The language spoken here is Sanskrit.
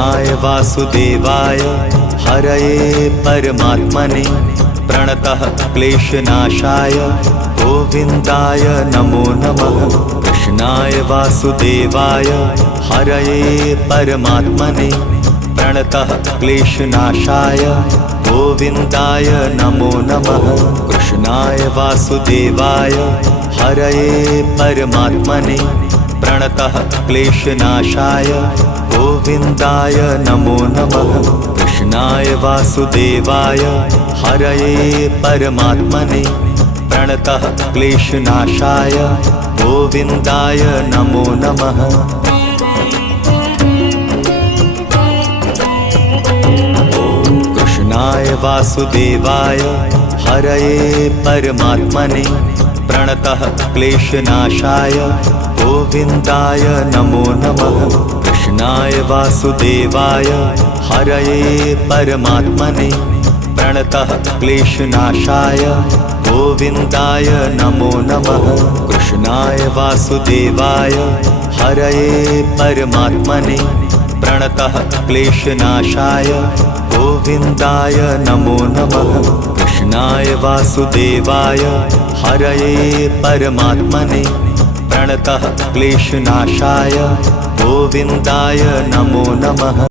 कृष्णाय वासुदेवाय हरये परमात्मने प्रणतः क्लेशनाशाय गोविन्दाय नमो नमः। कृष्णाय वासुदेवाय हरये परमात्मने प्रणतः क्लेशनाशाय गोविन्दाय नमो नमः। कृष्णाय वासुदेवाय हरये परमात्मने प्रणतः क्लेशनाशाय गोविन्दाय नमो नमः। कृष्णाय वासुदेवाय हरये परमात्मने प्रणतः क्लेशनाशाय गोविन्दाय नमो नमः। कृष्णाय वासुदेवाय हरये परमात्मने प्रणतः क्लेशनाशाय गोविन्दाय नमो नमः। कृष्णाय वासुदेवाय हरये परमात्मने प्रणतः क्लेशनाशाय गोविन्दाय नमो नमः। कृष्णाय वासुदेवाय हरये परमात्मने प्रणतः क्लेशनाशाय गोविन्दाय नमो नमः। कृष्णाय वासुदेवाय हरये परमात्मने प्रणतः क्लेशनाशाय गोविन्दाय नमो नमः।